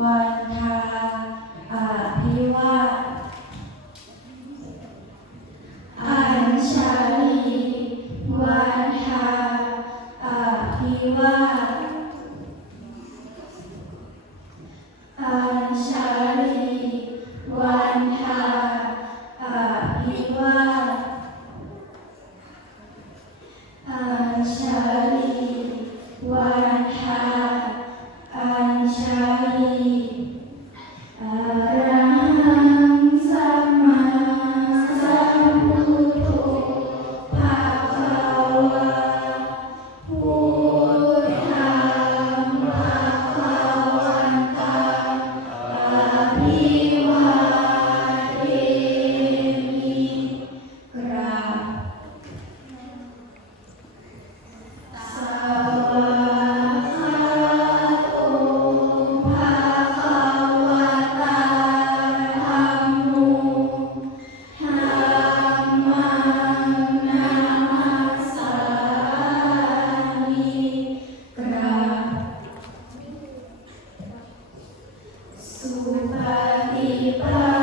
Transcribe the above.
one. Pani, Pani.